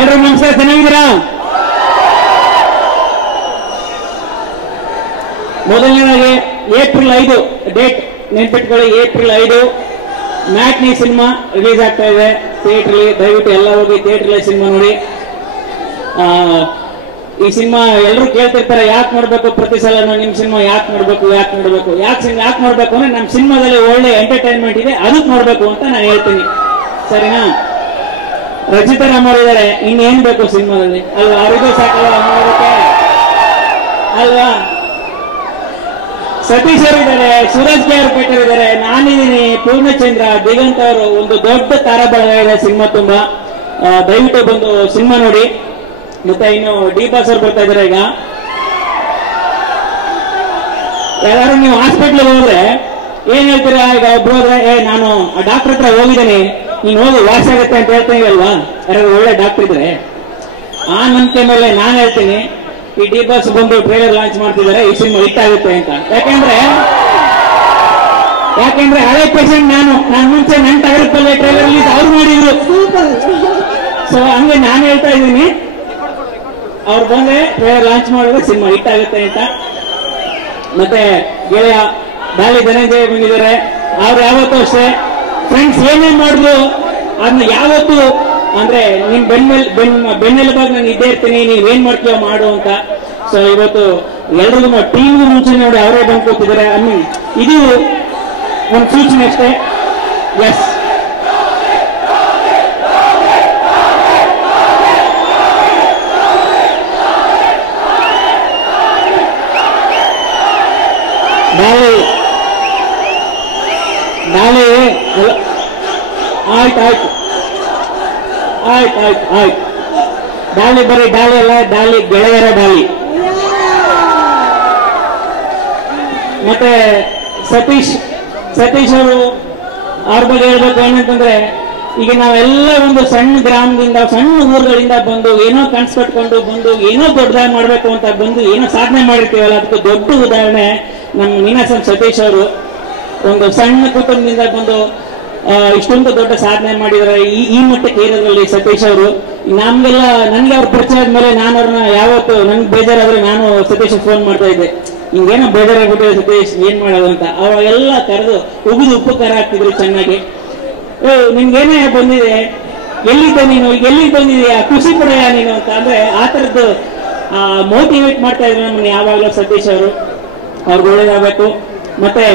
ಎಲ್ಲರೂ ನಮಸ್ಕಾರ, ಚೆನ್ನಾಗಿದ್ದೀರಾ? ಮೊದಲನೇದಾಗಿ ಏಪ್ರಿಲ್ 5 ಡೇಟ್ ನೆನ್ಪಿಟ್ಕೊಳ್ಳಿ. ಏಪ್ರಿಲ್ 5 ಮ್ಯಾಟ್ನಿ ಸಿನಿಮಾ ರಿಲೀಸ್ ಆಗ್ತಾ ಇದೆ ಥಿಯೇಟ್ರಲ್ಲಿ. ದಯವಿಟ್ಟು ಎಲ್ಲ ಹೋಗಿ ಥಿಯೇಟ್ರಲ್ಲಿ ಸಿನಿಮಾ ನೋಡಿ. ಈ ಸಿನಿಮಾ ಎಲ್ಲರೂ ಕೇಳ್ತಿರ್ತಾರೆ, ಯಾಕೆ ನೋಡ್ಬೇಕು ಪ್ರತಿ ಸಲ ನಿಮ್ ಸಿನಿಮಾ ಯಾಕೆ ನೋಡ್ಬೇಕು ಯಾಕೆ ನೋಡ್ಬೇಕು ಅಂದ್ರೆ ನಮ್ಮ ಸಿನಿಮಾದಲ್ಲಿ ಒಳ್ಳೆ ಎಂಟರ್ಟೈನ್ಮೆಂಟ್ ಇದೆ, ಅದಕ್ಕೆ ನೋಡ್ಬೇಕು ಅಂತ ನಾನು ಹೇಳ್ತೀನಿ. ಸರಿನಾ? ರಚಿತಾ ರಾಮ್ ಅವರು ಇದ್ದಾರೆ, ಇನ್ನೇನ್ ಬೇಕು ಸಿನಿಮಾದಲ್ಲಿ ಅಲ್ವಾ? ಅವರಿಗೂ ಸಾಕಲ್ಲ ನೋಡೋದಕ್ಕೆ ಅಲ್ವಾ? ಸತೀಶ್ ಅವರು ಇದ್ದಾರೆ, ಸೂರಜ್ ಕೆ ಅವರು ಪೇಟರ್ ಇದ್ದಾರೆ, ನಾನಿದ್ದೀನಿ, ಪೂರ್ಣಚಂದ್ರ, ದಿಗಂತ್ ಅವರು. ಒಂದು ದೊಡ್ಡ ತಾರಾಬಳ ಇದೆ ಸಿನಿಮಾ ತುಂಬಾ. ದಯವಿಟ್ಟು ಬಂದು ಸಿನಿಮಾ ನೋಡಿ. ಮತ್ತೆ ಇನ್ನು ಡಿ ಬಾಸ್ ಅವ್ರು ಬರ್ತಾ ಇದಾರೆ. ಈಗ ಯಾರು ನೀವು ಹಾಸ್ಪಿಟ್ಲಿಗೆ ಹೋದ್ರೆ ಏನ್ ಹೇಳ್ತೀರಾ? ಈಗ ಒಬ್ರು ಹೋದ್ರೆ ನಾನು ಆ ಡಾಕ್ಟರ್ ಹತ್ರ ಹೋಗಿದ್ದೀನಿ, ನೀನ್ ಹೋಗಿ ವಾಸಿ ಆಗುತ್ತೆ ಅಂತ ಹೇಳ್ತಾ ಇಲ್ವಾ? ಯಾರು ಒಳ್ಳೆ ಡಾಕ್ಟರ್ ಇದ್ರೆ ಆ ನಂಬಿಕೆ ಮೇಲೆ ನಾನು ಹೇಳ್ತೀನಿ, ಈ ಡಿ ಬಾಸ್ ಬಂದು ಟ್ರೈಲರ್ ಲಾಂಚ್ ಮಾಡ್ತಿದ್ದಾರೆ, ಈ ಸಿನಿಮಾ ಹಿಟ್ ಆಗುತ್ತೆ ಅಂತ. ಯಾಕೆಂದ್ರೆ ಹಳೆ ಪೇಷಂಟ್ ನಾನು ಮುಂಚೆ ನನ್ನ ಟಗರಪಲ್ಲೆ ಟ್ರೈಲರ್ ರಿಲೀಸ್ ಅವ್ರು ಮಾಡಿದ್ರು. ಸೊ ಹಂಗೆ ನಾನು ಹೇಳ್ತಾ ಇದ್ದೀನಿ, ಅವ್ರು ಬಂದ್ರೆ ಟ್ರೈಲರ್ ಲಾಂಚ್ ಮಾಡಿದ್ರೆ ಸಿನಿಮಾ ಹಿಟ್ ಆಗುತ್ತೆ ಅಂತ. ಮತ್ತೆ ಗೆಳೆಯ ಡಾಲಿ ಧನಂಜಯ ಬಂದಿದ್ದಾರೆ. ಅವ್ರು ಯಾವತ್ತೂ ಅಷ್ಟೇ ಫ್ರೆಂಡ್ಸ್ ಏನೇನ್ ಮಾಡಿದ್ರು ಅದನ್ನ ಯಾವತ್ತು ಅಂದ್ರೆ ನಿಮ್ ಬೆನ್ನೆಲುಬಾಗಿ ನಾನು ಇದ್ದೇ ಇರ್ತೀನಿ, ನೀವೇನ್ ಮಾಡ್ತೀವೋ ಮಾಡು ಅಂತ. ಸೊ ಇವತ್ತು ಎಲ್ರಿಗೂ ಟೀಮ್ ಮುಂಚೆ ನೋಡಿ ಅವರೇ ಬಂದು ಕೂತಿದ್ದಾರೆ. ಇದು ಒಂದು ಸೂಚನೆ ಅಷ್ಟೇ. ಎಸ್, ನಾಳೆ ಆಯ್ತು ಡಾಲಿ ಬರೀ ಡಾಲಿ ಅಲ್ಲ, ಡಾಲಿ ಗೆಳೆಯರ ಡಾಲಿ. ಮತ್ತೆ ಸತೀಶ್ ಅವರು ಅವ್ರ ಬಗ್ಗೆ ಹೇಳ್ಬೇಕು ಏನಂತಂದ್ರೆ, ಈಗ ನಾವೆಲ್ಲ ಒಂದು ಸಣ್ಣ ಗ್ರಾಮದಿಂದ ಸಣ್ಣ ಊರುಗಳಿಂದ ಬಂದು ಏನೋ ಕನ್ಸು ಕಟ್ಕೊಂಡು ಬಂದು ಏನೋ ದೊಡ್ಡದಾಗಿ ಮಾಡ್ಬೇಕು ಅಂತ ಬಂದು ಏನೋ ಸಾಧನೆ ಮಾಡಿರ್ತೀವಲ್ಲ, ಅದಕ್ಕೆ ದೊಡ್ಡ ಉದಾಹರಣೆ ನಮ್ಮ ನೀನಾಸಂ ಸತೀಶ್ ಅವರು. ಒಂದು ಸಣ್ಣ ಕುಟುಂಬದಿಂದ ಬಂದು ಇಷ್ಟೊಂದು ದೊಡ್ಡ ಸಾಧನೆ ಮಾಡಿದ್ದಾರೆ ಈ ಮಟ್ಟಕ್ಕೆ ಇರೋದ್ರಲ್ಲಿ ಸತೀಶ್ ಅವರು. ನನ್ಗೆ ಅವ್ರ ಪರಿಚಯ ಆದ್ಮೇಲೆ ನಾನು ಅವ್ರನ್ನ ಯಾವತ್ತು ನನ್ಗೆ ಬೇಜಾರಾದ್ರೆ ನಾನು ಸತೀಶ್ ಫೋನ್ ಮಾಡ್ತಾ ಇದ್ದೆ, ಹಿಂಗೇನೋ ಬೇಜಾರಾಗ್ಬಿಟ್ಟಿದೆ ಸತೀಶ್, ಏನ್ ಮಾಡೋದು ಅಂತ. ಅವಾಗೆಲ್ಲ ಕರೆದು ಉಗಿದು ಉಪ್ಪು ಖಾರ ಹಾಕ್ತಿದ್ರು ಚೆನ್ನಾಗಿ. ನಿನ್ಗೇನೇ ಬಂದಿದೆ, ಎಲ್ಲಿದ್ದ ನೀನು, ಎಲ್ಲಿಗೆ ಬಂದಿದೆಯಾ, ಖುಷಿ ಪಡೆಯ ನೀನು ಅಂತ. ಅಂದ್ರೆ ಆ ತರದ್ದು ಮೋಟಿವೇಟ್ ಮಾಡ್ತಾ ಇದ್ರು ನಮ್ಮನ್ನ ಯಾವಾಗಲೂ ಸತೀಶ್ ಅವರು. ಅವ್ರಿಗೆ ಒಳ್ಳೇದಾಗಬೇಕು. ಮತ್ತೆ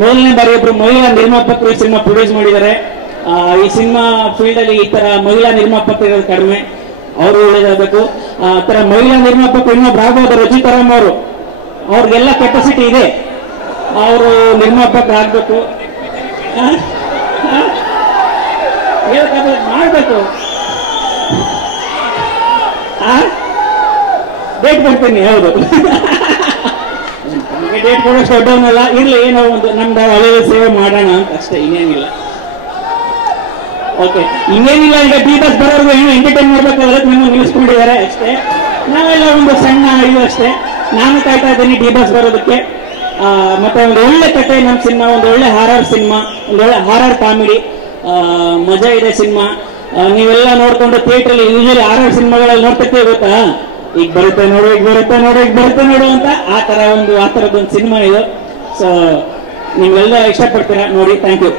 ಮೊದಲನೇ ಬಾರಿ ಒಬ್ರು ಮಹಿಳಾ ನಿರ್ಮಾಪಕರು ಈ ಸಿನಿಮಾ ಪ್ರೊಡ್ಯೂಸ್ ಮಾಡಿದ್ದಾರೆ. ಈ ಸಿನಿಮಾ ಫೀಲ್ಡ್ ಅಲ್ಲಿ ಈ ತರ ಮಹಿಳಾ ನಿರ್ಮಾಪಕರು ಇರೋದು ಕಡಿಮೆ, ಅವರು ಒಳ್ಳೇದಾಗಬೇಕು. ಆ ತರ ಮಹಿಳಾ ನಿರ್ಮಾಪಕರು ಇನ್ನೊಬ್ರು ಆಗ್ಬೋದು ರಚಿತಾ ರಾಮ್ ಅವರು. ಅವ್ರಿಗೆಲ್ಲ ಕೆಪಾಸಿಟಿ ಇದೆ, ಅವರು ನಿರ್ಮಾಪಕರು ಆಗ್ಬೇಕು, ಮಾಡ್ಬೇಕು. ಡೇಟ್ ಕೊಡ್ತೀನಿ, ಹೌದು. ಡೇಟ್ ಕೊಡೋಷ್ಟು ದೊಡ್ಡವನಲ್ಲ, ಇರ್ಲಿ ಏನೋ ಒಂದು ನಮ್ದು ಹಳೆ ಸೇವೆ ಮಾಡೋಣ ಅಂತ ಅಷ್ಟೇ, ಇನ್ನೇನಿಲ್ಲ. ಓಕೆ, ಇನ್ನೇನಿಲ್ಲ. ಈಗ ಡಿ ಬಾಸ್ ಬರೋರ್ಗು ಏನೋ ಎಂಟರ್ಟೈನ್ ಮಾಡ್ಬೇಕಾದ್ರೆ ನಮ್ಮ ನಿಲ್ಲಿಸ್ಕೊಂಡಿದ್ದಾರೆ ಅಷ್ಟೇ. ನಾವೆಲ್ಲ ಒಂದು ಸಣ್ಣ ಇದು ಅಷ್ಟೇ. ನಾನು ಕಾಯ್ತಾ ಇದ್ದೀನಿ ಡಿ ಬಾಸ್ ಬರೋದಕ್ಕೆ. ಮತ್ತೆ ಒಂದು ಒಳ್ಳೆ ಕಥೆ ನಮ್ಮ ಸಿನಿಮಾ, ಒಂದು ಒಳ್ಳೆ ಹಾರರ್ ಸಿನಿಮಾ, ಒಂದು ಒಳ್ಳೆ ಹಾರರ್ ಕಾಮಿಡಿ, ಮಜಾ ಇದೆ ಸಿನಿಮಾ. ನೀವೆಲ್ಲ ನೋಡ್ಕೊಂಡು ಥಿಯೇಟ್ರಲ್ಲಿ ಯೂಶಲಿ ಹಾರರ್ ಸಿನಿಮಾಗಳಲ್ಲಿ ನೋಡ್ತಿರ್ತೀವಿ ಗೊತ್ತಾ, ಈಗ ಬರುತ್ತೆ ನೋಡು, ಈಗ ಬರುತ್ತೆ ನೋಡು ಅಂತ. ಆ ತರದೊಂದು ಸಿನಿಮಾ ಇದು. ಸೊ ನೀವೆಲ್ಲ ಇಷ್ಟಪಡ್ತೀರಾ ನೋಡಿ. Thank you.